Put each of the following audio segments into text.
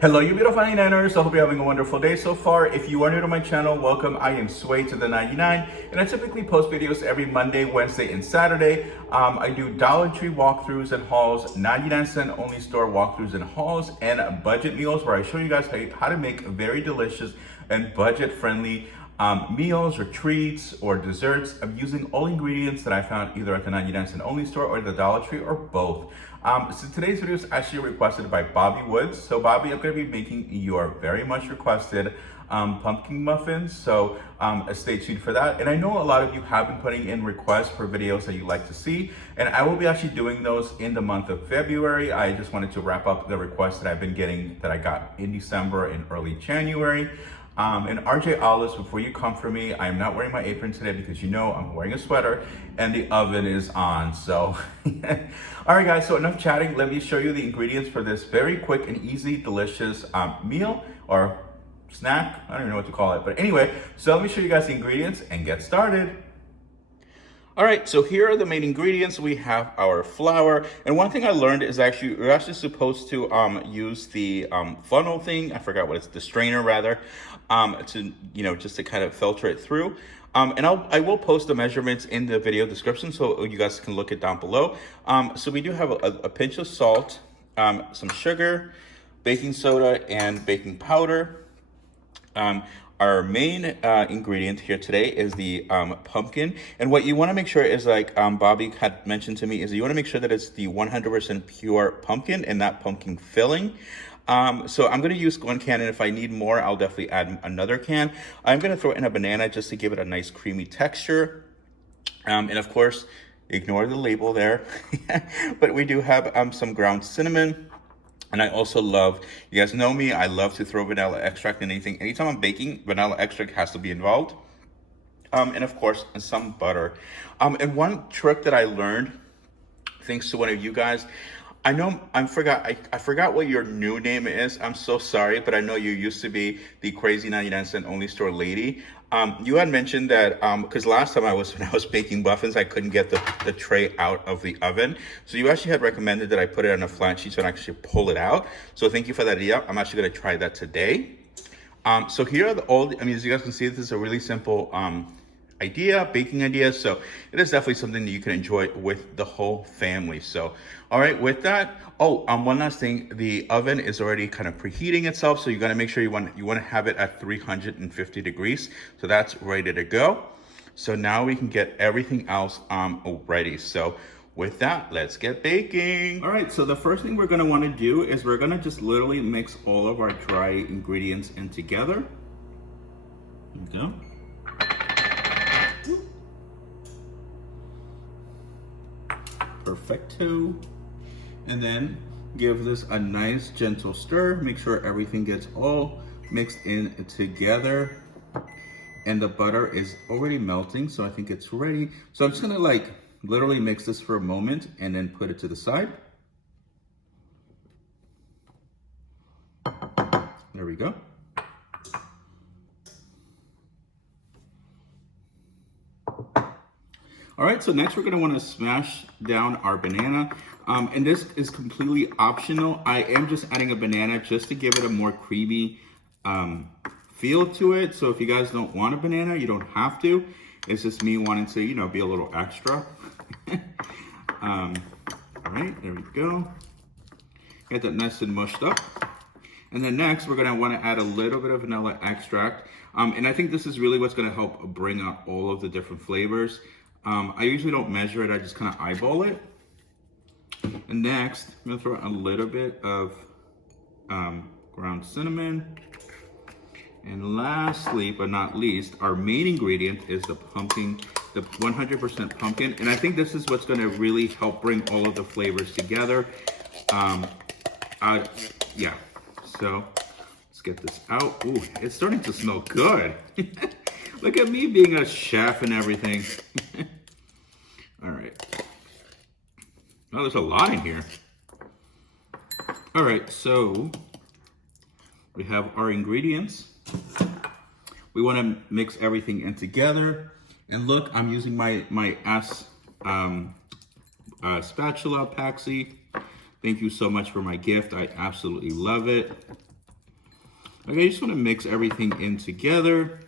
Hello, you beautiful 99ers. I hope you're having a wonderful day so far. If you are new to my channel, welcome. I am Sway to the 99, and I typically post videos every Monday, Wednesday, and Saturday. I do Dollar Tree walkthroughs and hauls, 99-cent only store walkthroughs and hauls, and budget meals where I show you guys how to make very delicious and budget-friendly meals or treats or desserts. I'm using all ingredients that I found either at the 99-cent only store or the Dollar Tree or both. So today's video is actually requested by Bobby Woods. So Bobby, I'm going to be making your very much requested pumpkin muffins. So stay tuned for that. And I know a lot of you have been putting in requests for videos that you like to see. And I will be actually doing those in the month of February. I just wanted to wrap up the requests that I've been getting that I got in December and early January. And RJ Alice, before you come for me, I'm not wearing my apron today because you know I'm wearing a sweater and the oven is on. So, all right guys, so enough chatting. Let me show you the ingredients for this very quick and easy, delicious meal or snack. I don't even know what to call it. But anyway, so let me show you guys the ingredients and get started. All right, so here are the main ingredients. We have our flour, and one thing I learned is you're actually supposed to use the funnel thing. I forgot what it's, the strainer rather, to just to kind of filter it through. And I will post the measurements in the video description so you guys can look it down below. So we do have a pinch of salt, some sugar, baking soda, and baking powder. Our main ingredient here today is the pumpkin. And what you want to make sure is, like Bobby had mentioned to me, is you want to make sure that it's the 100% pure pumpkin and not pumpkin filling. So I'm going to use one can, and if I need more, I'll definitely add another can. I'm going to throw in a banana just to give it a nice creamy texture. And of course, ignore the label there. But we do have some ground cinnamon. And I also love, you guys know me, I love to throw vanilla extract in anything. Anytime I'm baking, vanilla extract has to be involved. And of course, some butter. And one trick that I learned, thanks to one of you guys, I forgot what your new name is. I'm so sorry, but I know you used to be the crazy 99-cent only store lady. You had mentioned that because last time when I was baking muffins, I couldn't get the tray out of the oven. So you actually had recommended that I put it on a flat sheet so I can actually pull it out. So thank you for that idea. I'm actually going to try that today. So here are as you guys can see, this is a really simple baking idea. So it is definitely something that you can enjoy with the whole family. So, all right, with that, one last thing, the oven is already kind of preheating itself. So you got to make sure you want to have it at 350 degrees. So that's ready to go. So now we can get everything else ready. So with that, let's get baking. All right, so the first thing we're going to want to do is we're going to just literally mix all of our dry ingredients in together. There we go. Perfecto. And then give this a nice gentle stir. Make sure everything gets all mixed in together. And the butter is already melting, so I think it's ready. So I'm just gonna literally mix this for a moment and then put it to the side. There we go. All right, so next we're gonna wanna smash down our banana. And this is completely optional. I am just adding a banana just to give it a more creamy feel to it. So if you guys don't want a banana, you don't have to. It's just me wanting to, be a little extra. All right, there we go. Get that nice and mushed up. And then next, we're gonna wanna add a little bit of vanilla extract. And I think this is really what's gonna help bring out all of the different flavors. I usually don't measure it, I just kind of eyeball it. And next, I'm gonna throw a little bit of ground cinnamon. And lastly, but not least, our main ingredient is the pumpkin, the 100% pumpkin. And I think this is what's gonna really help bring all of the flavors together. Yeah, so let's get this out. Ooh, it's starting to smell good. Look at me being a chef and everything. All right. Oh, there's a lot in here. All right, so we have our ingredients. We want to mix everything in together. And look, I'm using my spatula, Paxi. Thank you so much for my gift. I absolutely love it. Okay, I just want to mix everything in together.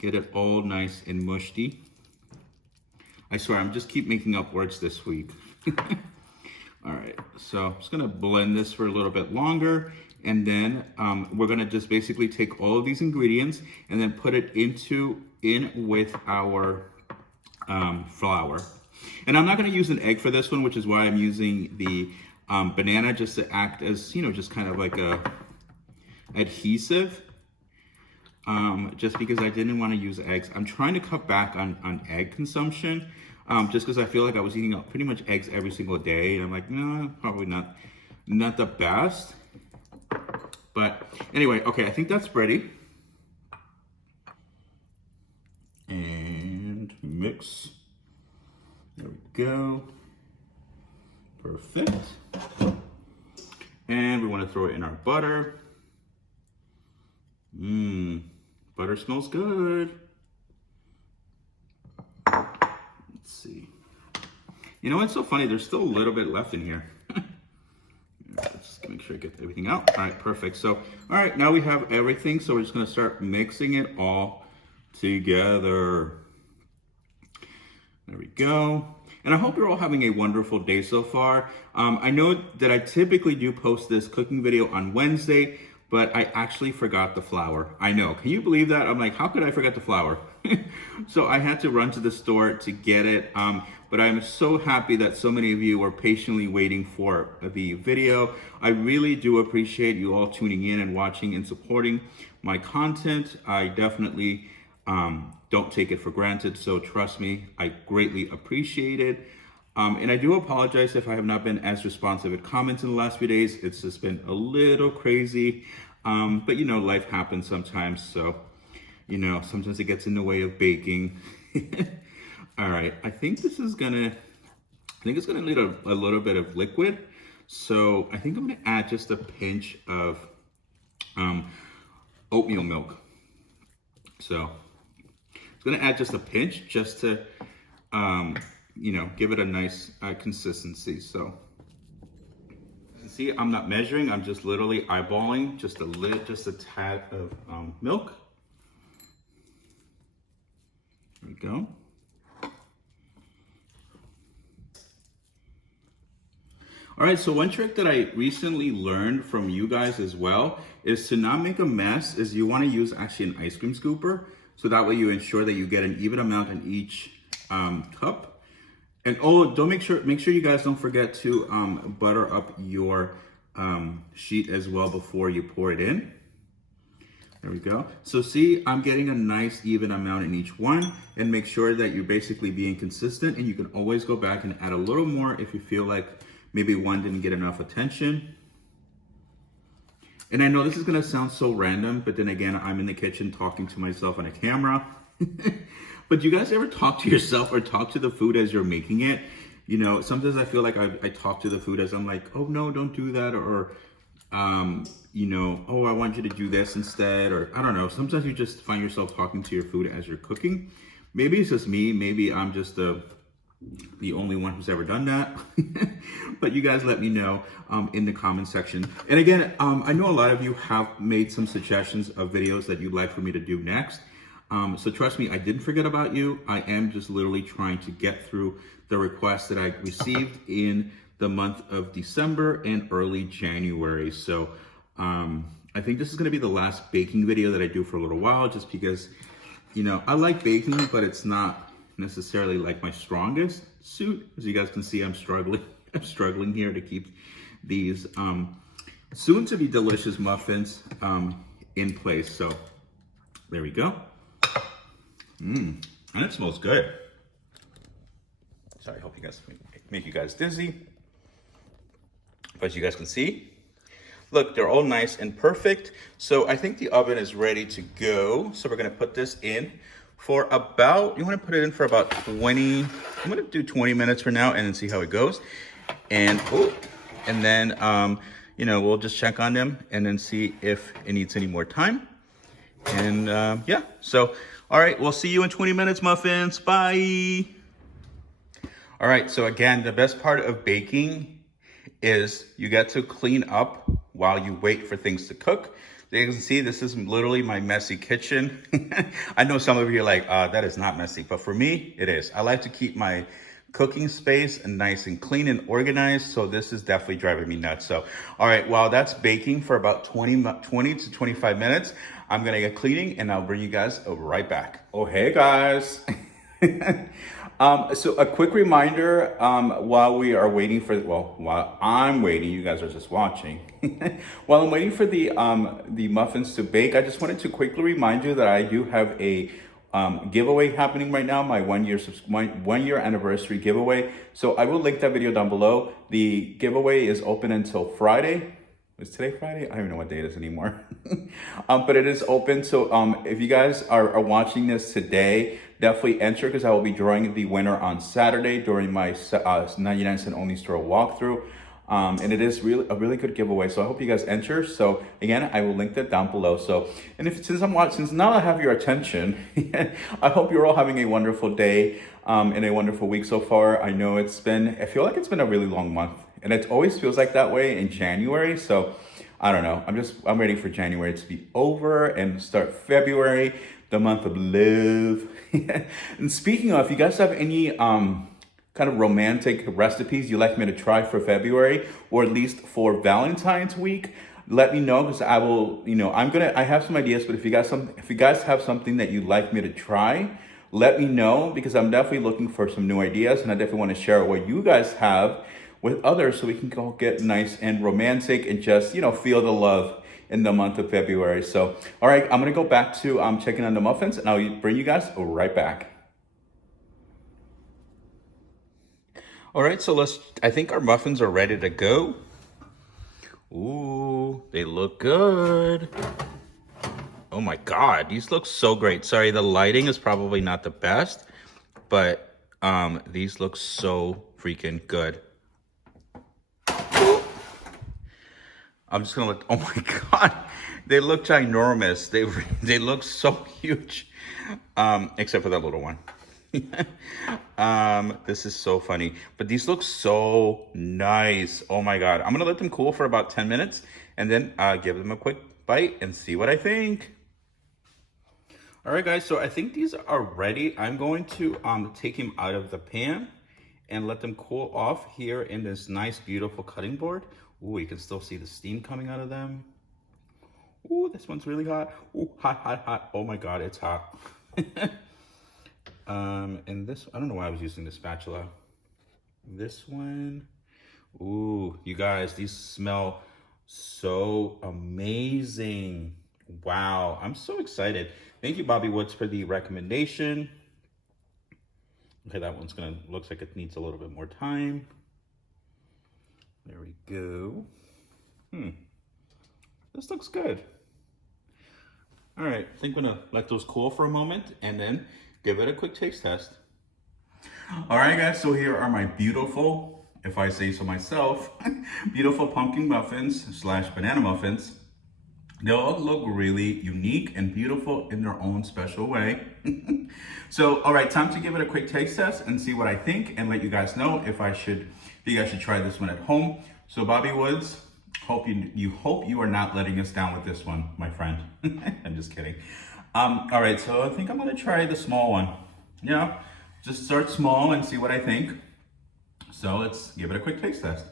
Get it all nice and mushy. I swear, I'm just keep making up words this week. All right, so I'm just gonna blend this for a little bit longer, and then we're gonna just basically take all of these ingredients and then put it in with our flour. And I'm not gonna use an egg for this one, which is why I'm using the banana just to act as, you know, just kind of like a adhesive. Just because I didn't want to use eggs. I'm trying to cut back on egg consumption, just because I feel like I was eating pretty much eggs every single day, and I'm like, no, probably not the best. But anyway, okay, I think that's ready. And mix. There we go. Perfect. And we want to throw it in our butter. Butter smells good. Let's see. You know what's so funny? There's still a little bit left in here. Let's just make sure I get everything out. All right, perfect. So, all right, now we have everything. So we're just gonna start mixing it all together. There we go. And I hope you're all having a wonderful day so far. I know that I typically do post this cooking video on Wednesday, but I actually forgot the flour. I know, can you believe that? I'm like, how could I forget the flour? So I had to run to the store to get it. But I'm so happy that so many of you are patiently waiting for the video. I really do appreciate you all tuning in and watching and supporting my content. I definitely don't take it for granted. So trust me, I greatly appreciate it. And I do apologize if I have not been as responsive at comments in the last few days. It's just been a little crazy. But you know, life happens sometimes. So, you know, sometimes it gets in the way of baking. All right, I think it's gonna need a little bit of liquid. So I think I'm gonna add just a pinch of oatmeal milk. So it's gonna add just a pinch just to, you know, give it a nice consistency. So see, I'm not measuring, I'm just literally eyeballing just a tad of milk. There we go. All right, so one trick that I recently learned from you guys as well is to not make a mess. Is you want to use actually an ice cream scooper, so that way you ensure that you get an even amount in each cup. And oh, make sure you guys don't forget to butter up your sheet as well before you pour it in. There we go. So see, I'm getting a nice even amount in each one, and make sure that you're basically being consistent, and you can always go back and add a little more if you feel like maybe one didn't get enough attention. And I know this is gonna sound so random, but then again, I'm in the kitchen talking to myself on a camera. But do you guys ever talk to yourself or talk to the food as you're making it? You know, sometimes I feel like I talk to the food as I'm like, oh no, don't do that. Or, you know, oh, I want you to do this instead. Or I don't know, sometimes you just find yourself talking to your food as you're cooking. Maybe it's just me, maybe I'm just the only one who's ever done that. But you guys let me know in the comment section. And again, I know a lot of you have made some suggestions of videos that you'd like for me to do next. So trust me, I didn't forget about you. I am just literally trying to get through the requests that I received in the month of December and early January. So I think this is gonna be the last baking video that I do for a little while, just because, you know, I like baking, but it's not necessarily like my strongest suit. As you guys can see, I'm struggling here to keep these soon to be delicious muffins in place. So there we go. And it smells good. Sorry, I hope you guys make you guys dizzy. But as you guys can see, look, they're all nice and perfect. So I think the oven is ready to go. So we're gonna put this in for about, you want to put it in for about 20, I'm going to do 20 minutes for now and then see how it goes. And then, you know, we'll just check on them and then see if it needs any more time. And yeah, so, all right, we'll see you in 20 minutes, muffins. Bye. All right, so again, the best part of baking is you get to clean up while you wait for things to cook. As you can see, this is literally my messy kitchen. I know some of you are like, that is not messy, but for me, it is. I like to keep my cooking space nice and clean and organized, so this is definitely driving me nuts. So, all right, while that's baking for about 20 to 25 minutes, I'm gonna get cleaning and I'll bring you guys right back. Oh, hey guys. So a quick reminder, while we are waiting for, well, while I'm waiting, you guys are just watching. While I'm waiting for the muffins to bake, I just wanted to quickly remind you that I do have a giveaway happening right now, my one year anniversary giveaway. So I will link that video down below. The giveaway is open until Friday. Is today Friday? I don't even know what day it is anymore. But it is open. So if you guys are watching this today, definitely enter, because I will be drawing the winner on Saturday during my 99-cent only store walkthrough. And it is a really good giveaway. So I hope you guys enter. So again, I will link that down below. So, and since now I have your attention, I hope you're all having a wonderful day and a wonderful week so far. I know I feel like it's been a really long month, and it always feels like that way in January. So I don't know. I'm ready for January to be over and start February, the month of love. And speaking of, you guys have any kind of romantic recipes you'd like me to try for February, or at least for Valentine's week, let me know, because I will, I have some ideas, but if you guys have something that you'd like me to try, let me know, because I'm definitely looking for some new ideas, and I definitely want to share what you guys have with others, so we can go get nice and romantic and just, feel the love in the month of February. So, all right, I'm gonna go back to checking on the muffins, and I'll bring you guys right back. All right, so I think our muffins are ready to go. Ooh, they look good. Oh my God, these look so great. Sorry, the lighting is probably not the best, but these look so freaking good. I'm just gonna look, oh my God, they look ginormous. They look so huge, except for that little one. This is so funny, but these look so nice. Oh my God, I'm gonna let them cool for about 10 minutes and then give them a quick bite and see what I think. All right guys, so I think these are ready. I'm going to take them out of the pan and let them cool off here in this nice beautiful cutting board. Ooh, you can still see the steam coming out of them. Ooh, this one's really hot. Ooh, hot, hot, hot. Oh my God, it's hot. And this, I don't know why I was using the spatula. This one, ooh, you guys, these smell so amazing. Wow, I'm so excited. Thank you, Bobby Woods, for the recommendation. Okay, that one's looks like it needs a little bit more time. There we go. This looks good. All right, I think I'm gonna let those cool for a moment and then give it a quick taste test. All right, guys, so here are my beautiful, if I say so myself, beautiful pumpkin muffins / banana muffins. They all look really unique and beautiful in their own special way. So, all right, time to give it a quick taste test and see what I think, and let you guys know if you guys should try this one at home. So, Bobby Woods, hope you are not letting us down with this one, my friend. I'm just kidding. All right, so I think I'm gonna try the small one. Just start small and see what I think. So let's give it a quick taste test.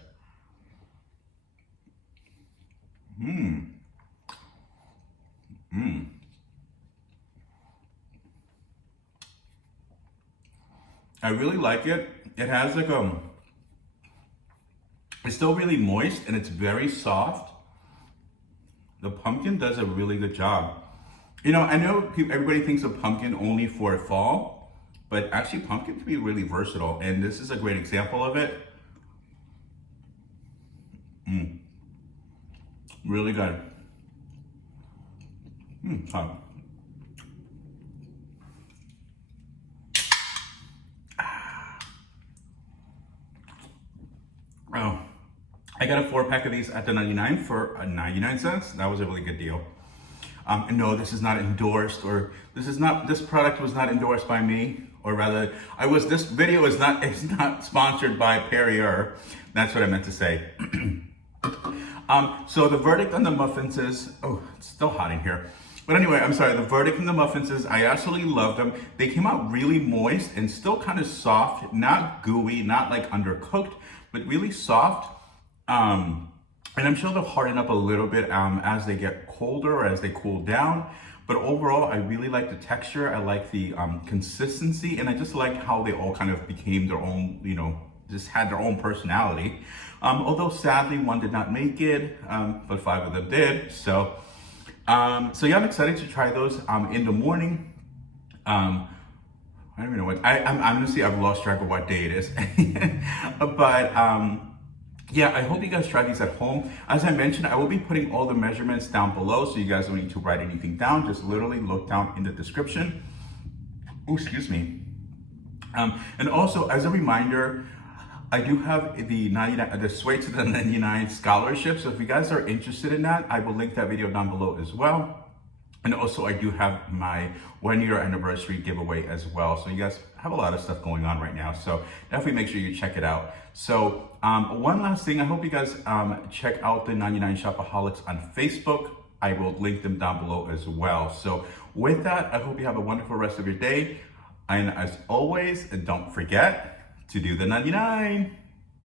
I really like it. It has like it's still really moist and it's very soft. The pumpkin does a really good job. I know everybody thinks of pumpkin only for fall, but actually pumpkin can be really versatile, and this is a great example of it. Really good. Hot. Oh, I got a 4-pack of these at the 99 for 99 cents. That was a really good deal. No, this is not endorsed, or this product was not endorsed by me, or rather, this video is not sponsored by Perrier. That's what I meant to say. So the verdict on the muffins is, oh, it's still hot in here. But anyway, I'm sorry, the verdict on the muffins is I absolutely love them. They came out really moist and still kind of soft, not gooey, not like undercooked, but really soft. And I'm sure they'll harden up a little bit as they get colder or as they cool down. But overall, I really like the texture. I like the consistency, and I just like how they all kind of became their own, just had their own personality. Although sadly, one did not make it, but 5 of them did. So yeah, I'm excited to try those in the morning. I don't even know what, I'm honestly, I've lost track of what day it is. But yeah, I hope you guys try these at home. As I mentioned, I will be putting all the measurements down below, so you guys don't need to write anything down. Just literally look down in the description. Oh, excuse me. And also, as a reminder, I do have the Sway to the 99 scholarship. So if you guys are interested in that, I will link that video down below as well. And also, I do have my 1-year anniversary giveaway as well. So you guys have a lot of stuff going on right now. So definitely make sure you check it out. So one last thing, I hope you guys check out the 99 Shopaholics on Facebook. I will link them down below as well. So with that, I hope you have a wonderful rest of your day. And as always, don't forget to do the 99.